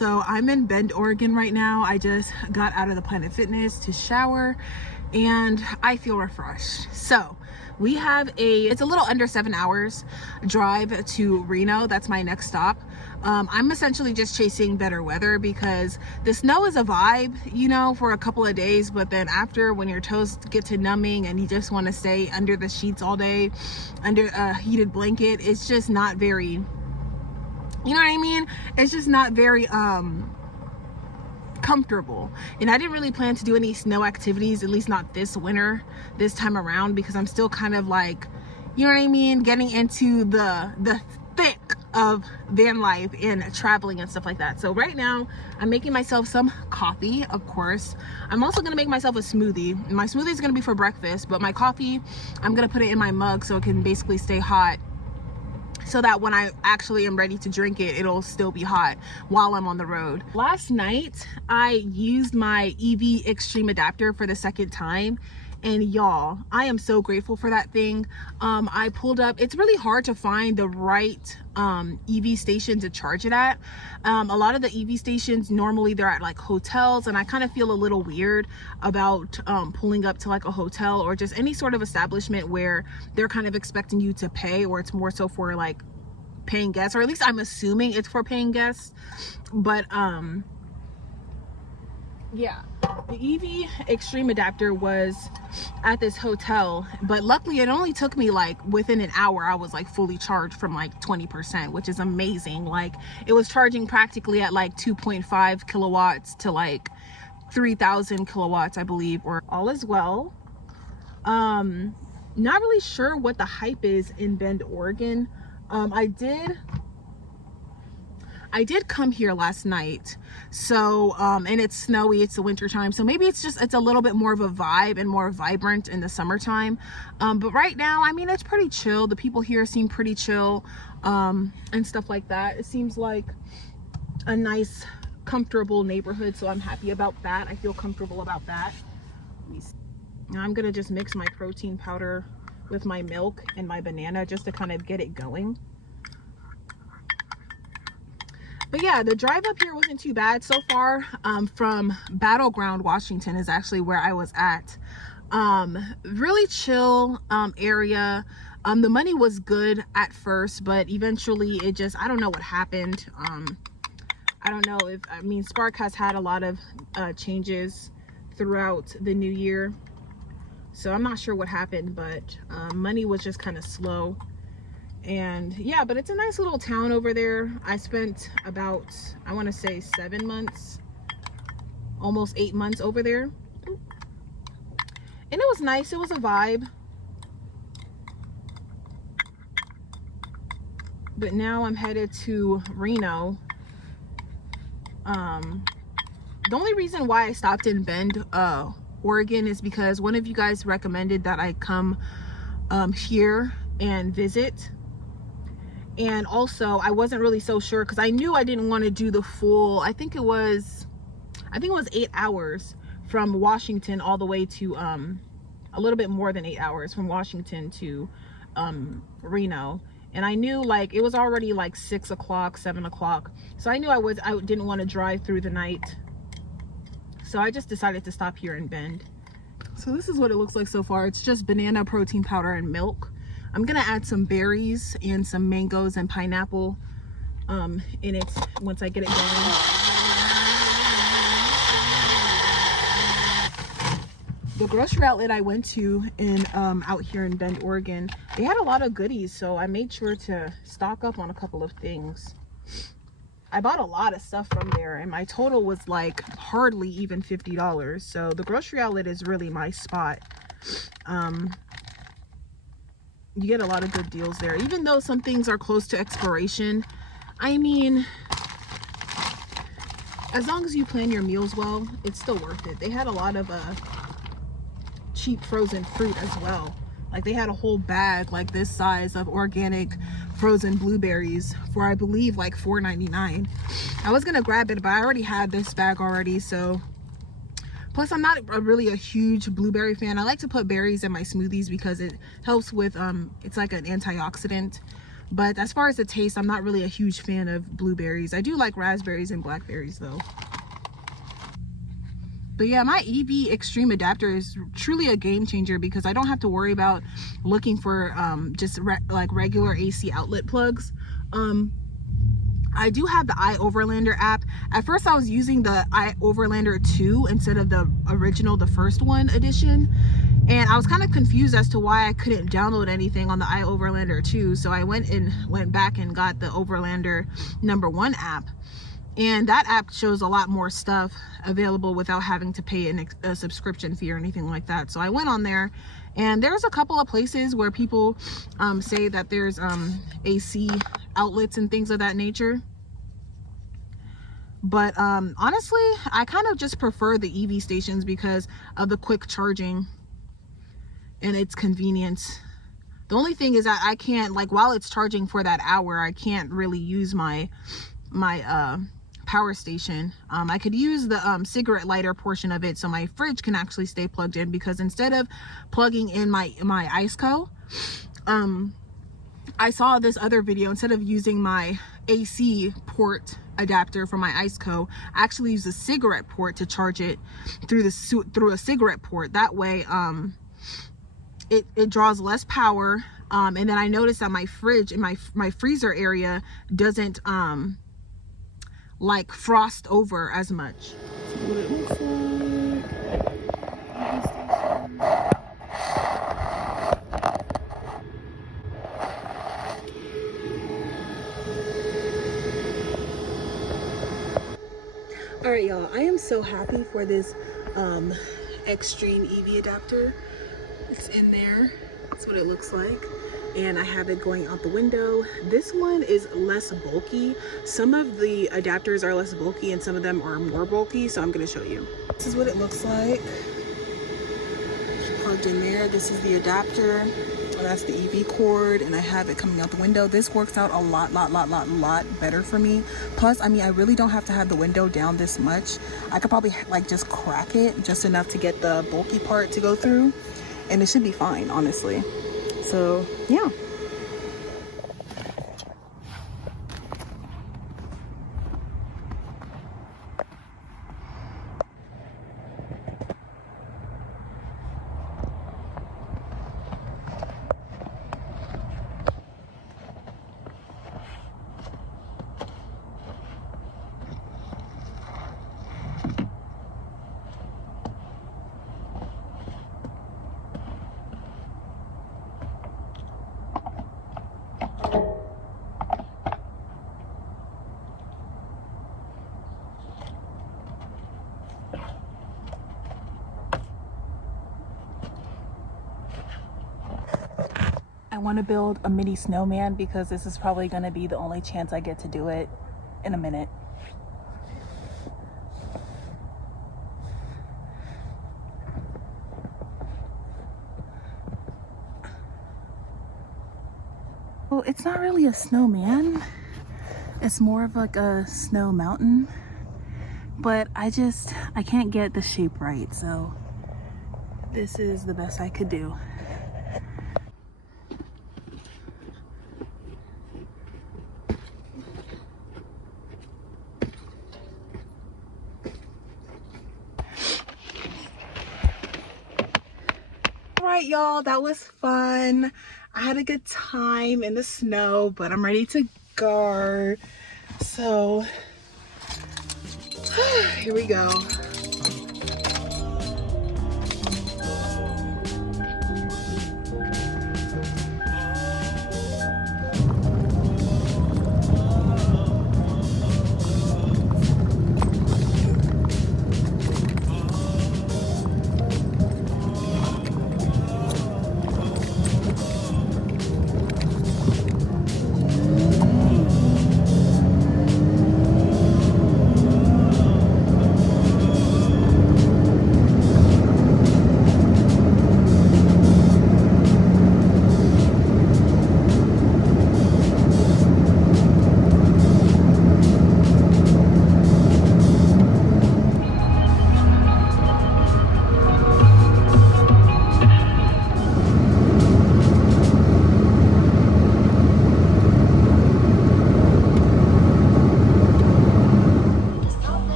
So I'm in Bend, Oregon right now. I just got out of the Planet Fitness to shower and I feel refreshed. So we have it's a little under 7 hours drive to Reno. That's my next stop. I'm essentially just chasing better weather because the snow is a vibe, you know, for a couple of days, but then after, when your toes get to numbing and you just want to stay under the sheets all day under a heated blanket, it's just not very, you know what I mean? It's just not very comfortable. And I didn't really plan to do any snow activities, at least not this winter, this time around, because I'm still kind of like, you know what I mean, getting into the thick of van life and traveling and stuff like that. So right now I'm making myself some coffee, of course. I'm also gonna make myself a smoothie. My smoothie is gonna be for breakfast, but my coffee, I'm gonna put it in my mug so it can basically stay hot, so that when I actually am ready to drink it, it'll still be hot while I'm on the road. Last night, I used my EV Extreme adapter for the second time. And y'all, I am so grateful for that thing. I pulled up, it's really hard to find the right EV station to charge it at. A lot of the EV stations, normally they're at like hotels, and I kind of feel a little weird about pulling up to like a hotel or just any sort of establishment where they're kind of expecting you to pay, or it's more so for like paying guests, or at least I'm assuming it's for paying guests. But yeah, the EV Extreme adapter was at this hotel, but luckily it only took me like within an hour. I was like fully charged from like 20%, which is amazing. Like it was charging practically at like 2.5 kilowatts to like 3,000 kilowatts, I believe. Or all is well. Not really sure what the hype is in Bend, Oregon. I did come here last night, so and it's snowy, it's the winter time, so maybe it's a little bit more of a vibe and more vibrant in the summertime. But right now, I mean, it's pretty chill. The people here seem pretty chill and stuff like that. It seems like a nice, comfortable neighborhood, so I'm happy about that. I feel comfortable about that. Now I'm gonna just mix my protein powder with my milk and my banana just to kind of get it going. But yeah, the drive up here wasn't too bad so far. From Battleground, Washington is actually where I was at. Really chill area. The money was good at first, but eventually it just, I don't know what happened. I don't know if, I mean, Spark has had a lot of changes throughout the new year. So I'm not sure what happened, but money was just kind of slow. And yeah, but it's a nice little town over there. I spent about, I want to say 7 months, almost 8 months over there, and it was nice. It was a vibe. But now I'm headed to Reno. The only reason why I stopped in Bend, Oregon, is because one of you guys recommended that I come here and visit. And also I wasn't really so sure, because I knew I didn't want to do the full, I think it was 8 hours from Washington all the way to a little bit more than 8 hours from Washington to Reno. And I knew like it was already like 6 o'clock, 7 o'clock, so I knew I didn't want to drive through the night, so I just decided to stop here in Bend. So this is what it looks like so far. It's just banana, protein powder, and milk. I'm gonna add some berries and some mangoes and pineapple in it once I get it going. The grocery outlet I went to in out here in Bend, Oregon, they had a lot of goodies, so I made sure to stock up on a couple of things. I bought a lot of stuff from there, and my total was like hardly even $50. So the grocery outlet is really my spot. You get a lot of good deals there, even though some things are close to expiration. I mean, as long as you plan your meals well, it's still worth it. They had a lot of cheap frozen fruit as well. Like they had a whole bag like this size of organic frozen blueberries for, I believe, like $4.99. I was gonna grab it, but I already had this bag already. So plus, I'm not really a huge blueberry fan. I like to put berries in my smoothies because it helps with it's like an antioxidant. But as far as the taste, I'm not really a huge fan of blueberries. I do like raspberries and blackberries though. But yeah, my EV Extreme adapter is truly a game changer because I don't have to worry about looking for like regular AC outlet plugs. I do have the iOverlander app. At first I was using the iOverlander 2 instead of the original, the first one edition. And I was kind of confused as to why I couldn't download anything on the iOverlander 2. So I went back and got the Overlander #1 app. And that app shows a lot more stuff available without having to pay a subscription fee or anything like that. So I went on there, and there's a couple of places where people say that there's AC outlets and things of that nature. But honestly, I kind of just prefer the EV stations because of the quick charging and its convenience. The only thing is that I can't, like, while it's charging for that hour, I can't really use my power station. I could use the cigarette lighter portion of it so my fridge can actually stay plugged in, because instead of plugging in my IceCo, I saw this other video, instead of using my AC port adapter for my IceCo, I actually use a cigarette port to charge it through a cigarette port. That way it draws less power, and then I noticed that my fridge in my freezer area doesn't like frost over as much. What it looks like. All right, y'all, I am so happy for this Extreme EV adapter. It's in there. That's what it looks like. And I have it going out the window. This one is less bulky. Some of the adapters are less bulky and some of them are more bulky, so I'm going to show you. This is what it looks like. Plugged in there. This is the adapter. That's the EV cord, and I have it coming out the window. This works out a lot better for me. Plus, I mean, I really don't have to have the window down this much. I could probably like just crack it just enough to get the bulky part to go through, and it should be fine, honestly. So yeah. I want to build a mini snowman because this is probably going to be the only chance I get to do it in a minute. Well, it's not really a snowman. It's more of like a snow mountain. But I can't get the shape right, so this is the best I could do. Alright, y'all, that was fun. I had a good time in the snow, but I'm ready to go. So here we go.